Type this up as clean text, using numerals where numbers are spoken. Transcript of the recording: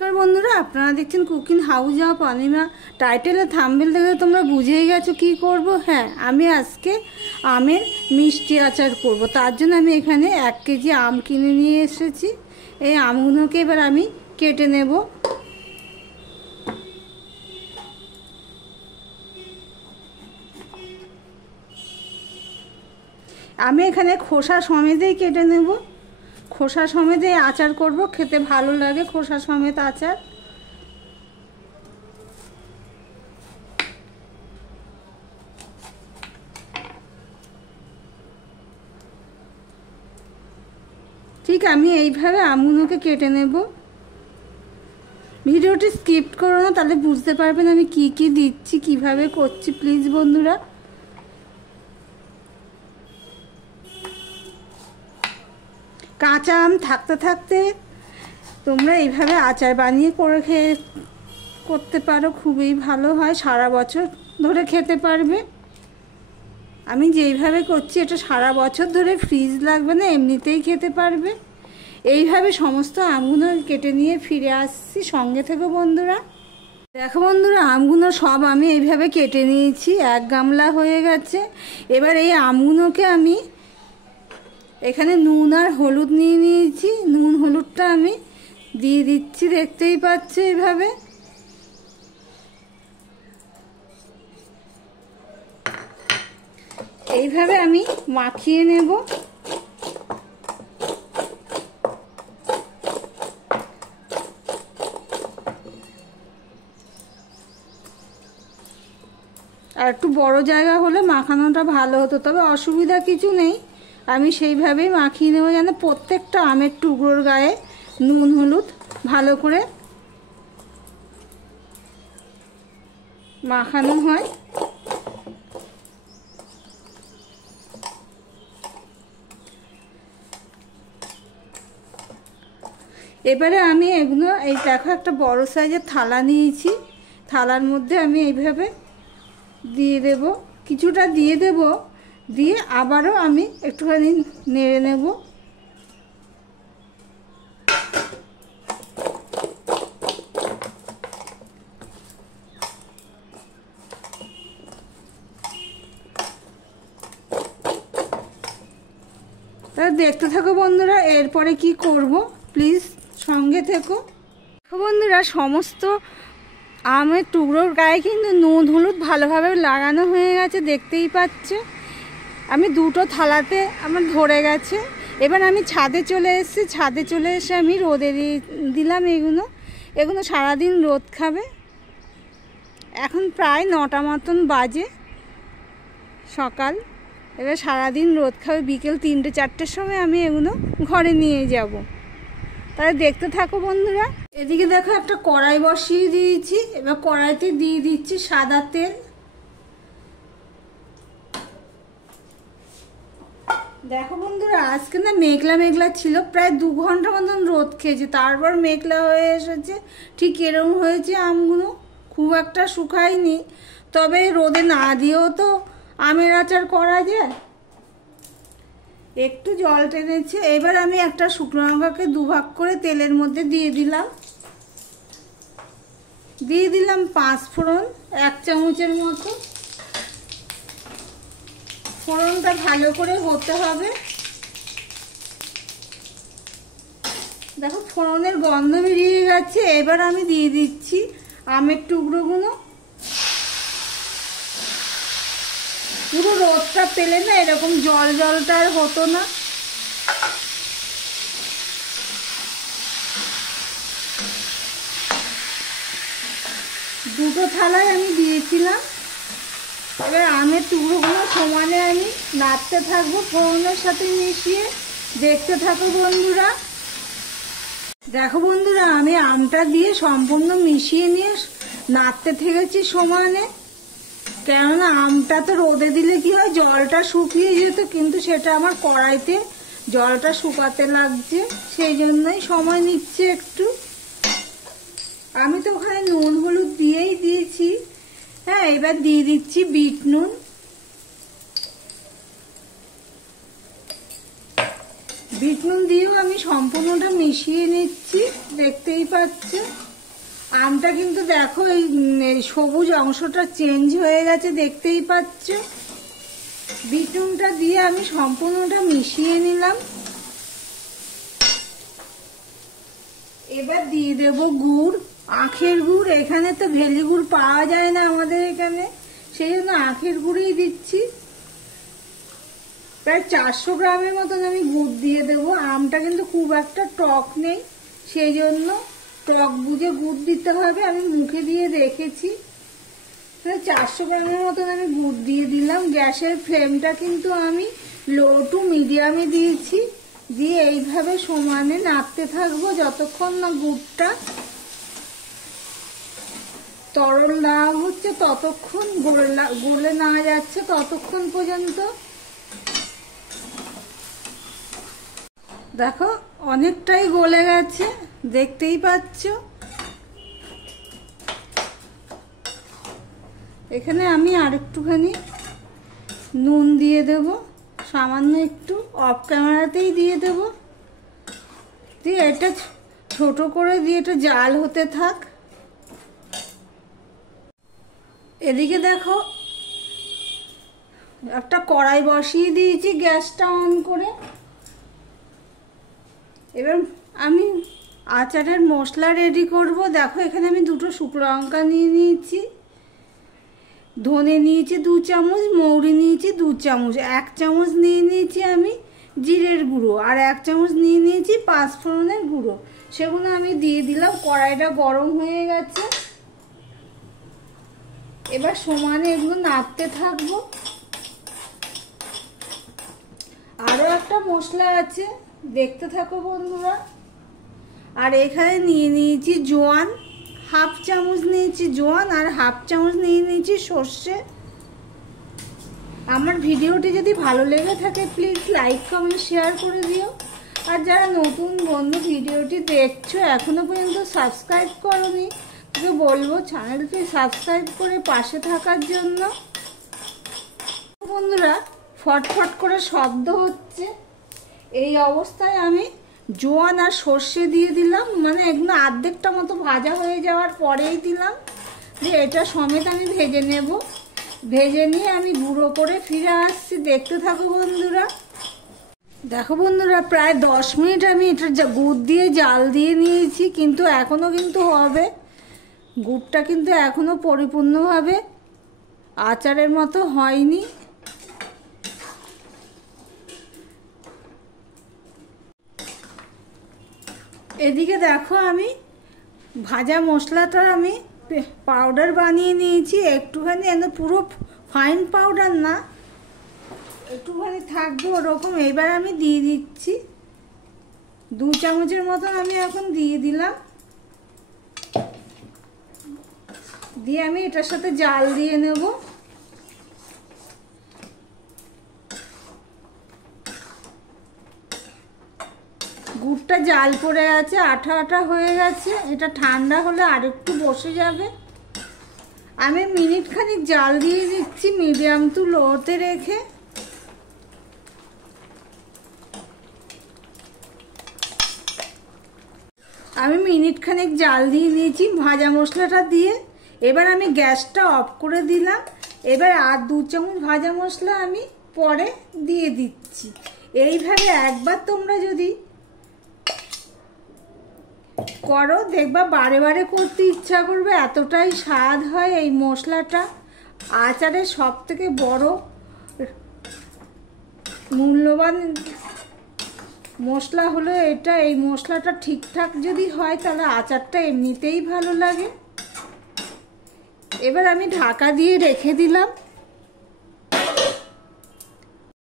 নমস্কার বন্ধুরা, আপনারা দেখছেন কুকিং হাউস অফ অনিমা। টাইটেলে থাম্বনেল দেখে তোমরা বুঝেই গেছো কি করব। হ্যাঁ, আমি আজকে আমের মিষ্টি আচার করব। তার জন্য আমি এখানে 1 কেজি আম কিনে নিয়ে এসেছি। এই আমগুলোকে এবার আমি কেটে নেব। আমি এখানে খোসা সমেতেই কেটে নেব। খোসা সমেত আচার করব, খেতে ভালো লাগে খোসা সমেত আচার। ঠিক আমি এইভাবে আমগুলোকে কেটে নেব। ভিডিওটি স্কিপ করো না, তাহলে বুঝতে পারবেন আমি কি কি দিচ্ছি, কিভাবে করছি। প্লিজ বন্ধুরা, কাঁচা আম থাকতে থাকতে তোমরা এইভাবে আচার বানিয়ে করে করতে পারো, খুবই ভালো হয়, সারা বছর ধরে খেতে পারবে। আমি যেইভাবে করছি এটা সারা বছর ধরে ফ্রিজ লাগবে না, এমনিতেই খেতে পারবে। এইভাবে সমস্ত আমগুলো কেটে নিয়ে ফিরে আসছি, সঙ্গে থেকে বন্ধুরা। দেখো বন্ধুরা, আমগুলো সব আমি এইভাবে কেটে নিয়েছি, 1 গামলা হয়ে গেছে। এবার এই আমগুলোকে আমি এখানে নুন আর হলুদ নিয়ে নিয়েছি। নুন হলুদটা আমি দিয়ে দিচ্ছি, দেখতেই পাচ্ছ এইভাবে। এইভাবে আমি মাখিয়ে নেব। আর একটু বড় জায়গা হলে মাখানোটা ভালো হতো, তবে অসুবিধা কিছু নেই। আমি সেইভাবেই মাখিয়ে নেব যেন প্রত্যেকটা আমের টুকরোর গায়ে নুন হলুদ ভালো করে মাখানো হয়। এবারে আমি এগুলো, এই দেখো একটা বড় সাইজের থালা নিয়েছি। থালার মধ্যে আমি এইভাবে দিয়ে দেব, কিছুটা দিয়ে দেব, দিয়ে আবারও আমি একটুখানি নেড়ে নেব। তাহলে দেখতে থাকো বন্ধুরা, এরপরে কি করব প্লিজ সঙ্গে থেকো। বন্ধুরা, সমস্ত আমের টুকরোর গায়ে কিন্তু নুন হলুদ ভালোভাবে লাগানো হয়ে গেছে, দেখতেই পাচ্ছ। আমি দুটো থালাতে আমার ধরে গেছে। এবার আমি ছাদে চলে এসেছি। ছাদে চলে এসে আমি রোদে দিলাম এগুলো সারাদিন রোদ খাবে। এখন প্রায় 9টা মতন বাজে সকাল। এবার সারাদিন রোদ খাবে, বিকেল 3টে-4টের সময় আমি এগুলো ঘরে নিয়ে যাব। তাহলে দেখতে থাকো বন্ধুরা। এদিকে দেখো একটা কড়াই বসিয়ে দিয়েছি। এবার কড়াইতে দিয়ে দিচ্ছি সাদা তেল। দেখো বন্ধুরা, আজকে না মেঘলা মেঘলা ছিল, প্রায় 2 ঘন্টা মতন রোদ খেয়েছে, তারপর মেঘলা হয়ে এসেছে। ঠিক এরকম হয়েছে আমগুলো, খুব একটা শুকায়নি। তবে রোদে না দিয়েও তো আমের আচার করা যায়। একটু জল টেনেছে। এবার আমি একটা শুকনো লঙ্কাকে 2 ভাগ করে তেলের মধ্যে দিয়ে দিলাম। 5 ফোড়ন, 1 চামচের মতো। ফোড়নটা ভালো করে হতে হবে। দেখো ফোড়নের গন্ধ বেরিয়ে গেছে। এবার আমি দিয়ে দিচ্ছি আমের টুকরোগুলো। পুরো রোদটা পেলে না এরকম জলটা আর হতো না। দুটো থালায় আমি দিয়েছিলাম। এবার আমের টুকরোগুলো সমানে আমি নাড়তে থাকবো ফোড়নের সাথে মিশিয়ে। দেখতে থাকো বন্ধুরা। দেখো বন্ধুরা, আমি আমটা দিয়ে সম্পূর্ণ মিশিয়ে নিয়ে নাড়তে থেকেছি সমানে। কেননা আমটা তো রোদে দিলে কি হয়, জলটা শুকিয়ে যেত, কিন্তু সেটা আমার কড়াইতে জলটা শুকাতে লাগছে, সেই জন্যই সময় নিচ্ছে একটু। আমি তো ওখানে নুন হলুদ দিয়েই দিয়েছি। হ্যাঁ, এবার দিয়ে দিচ্ছি বিট নুন। বিট নুন দিয়েও আমি সম্পূর্ণটা মিশিয়ে নিচ্ছি, দেখতেই পাচ্ছ। আমটা কিন্তু দেখো এই সবুজ অংশটা চেঞ্জ হয়ে গেছে, দেখতেই পাচ্ছ। বিট নুনটা দিয়ে আমি সম্পূর্ণটা মিশিয়ে নিলাম। এবার দিয়ে দেব গুড়, আখের গুড়। এখানে তো ভেলি গুড় পাওয়া যায় না আমাদের এখানে, সেই জন্য আখের গুড়ই দিচ্ছি। প্রায় 400 গ্রামের মতন আমি গুড় দিয়ে দেবো। আমটা কিন্তু খুব একটা টক নেই, সেই জন্য টক বুঝে গুড় দিতে হবে। আমি মুখে দিয়ে রেখেছি। 400 গ্রামের মতন আমি গুড় দিয়ে দিলাম। গ্যাসের ফ্লেমটা কিন্তু আমি লো টু মিডিয়ামে দিয়েছি। দিয়ে এইভাবে সমানে নাড়তে থাকবো যতক্ষণ না গুড়টা তরল না হচ্ছে, ততক্ষণ গলে না যাচ্ছে ততক্ষণ পর্যন্ত। দেখো অনেকটাই গলে গেছে, দেখতেই পাচ্ছ। এখানে আমি আরেকটুখানি নুন দিয়ে দেব, সামান্য একটু, অফ ক্যামেরাতেই দিয়ে দেব। দিয়ে এটা ছোট করে দিয়ে এটা জাল হতে থাক। এদিকে দেখো একটা কড়াই বসিয়ে দিয়েছি গ্যাসটা অন করে। এবার আমি আচারের মশলা রেডি করব। দেখো এখানে আমি 2টো শুকনো লঙ্কা নিয়ে নিয়েছি, ধনে নিয়েছি 2 চামচ, মৌরি নিয়েছি 2 চামচ, 1 চামচ নিয়ে নিয়েছি আমি জিরের গুঁড়ো, আর 1 চামচ নিয়ে নিয়েছি পাঁচফোড়নের গুঁড়ো। সেগুলো আমি দিয়ে দিলাম। কড়াইটা গরম হয়ে গেছে। এবার সমানে এগুলো নাড়তে থাকবো। আরও একটা মশলা আছে, দেখতে থাকো বন্ধুরা। আর এখানে নিয়ে নিয়েছি জোয়ান, 1/2 চামচ নিয়েছি জোয়ান, আর 1/2 চামচ নিয়ে নিয়েছি সর্ষে। আমার ভিডিওটি যদি ভালো লেগে থাকে প্লিজ লাইক কমেন্ট শেয়ার করে দিও। আর যারা নতুন বন্ধু ভিডিওটি দেখছো এখনো পর্যন্ত সাবস্ক্রাইব করোনি, তোকে বলবো চ্যানেলটি সাবস্ক্রাইব করে পাশে থাকার জন্য। বন্ধুরা ফটফট করে শব্দ হচ্ছে, এই অবস্থায় আমি জোয়ান আর সর্ষে দিয়ে দিলাম। মানে এগুলো অর্ধেকটা মতো ভাজা হয়ে যাওয়ার পরেই দিলাম। যে এটা সমেত আমি ভেজে নেব। ভেজে নিয়ে আমি গুঁড়ো করে ফিরে আসছি, দেখতে থাকো বন্ধুরা। দেখো বন্ধুরা প্রায় 10 মিনিট আমি এটা গুড় দিয়ে জাল দিয়ে নিয়েছি, কিন্তু এখনো কিন্তু হবে। গুড়টা কিন্তু এখনো পরিপূর্ণভাবে আচারের মতো হয়নি। এদিকে দেখো আমি ভাজা মশলাটা আমি পাউডার বানিয়ে নিয়েছি একটুখানি, পুরো ফাইন পাউডার না, একটুখানি থাকবে ওরকম। এবার আমি দিয়ে দিচ্ছি 2 চামচের মতন আমি এখন দিয়ে দিলাম। দিয়ে আমি এটার সাথে জাল দিয়ে নেব। গুড়টা জাল পড়ে আছে, আঠা আঠা হয়ে গেছে। এটা ঠান্ডা হলে আরেকটু বসে যাবে। আমি মিনিট খানিক জাল দিয়ে দিচ্ছি মিডিয়াম টু লোতে রেখে। আমি মিনিট খানিক জাল দিয়ে নিয়েছি ভাজা মশলাটা দিয়ে। এবার আমি গ্যাসটা অফ করে দিলাম। এবার আর 2 চামচ ভাজা মশলা আমি পরে দিয়ে দিচ্ছি। এইভাবে একবার তোমরা যদি করো দেখবা বারে বারে করতে ইচ্ছা করবে, এতটাই স্বাদ হয় এই মশলাটা। আচারের সবথেকে বড় মূল্যবান মশলা হলো এটা। এই মশলাটা ঠিকঠাক যদি হয় তাহলে আচারটা এমনিতেই ভালো লাগে। এবার আমি ঢাকা দিয়ে রেখে দিলাম।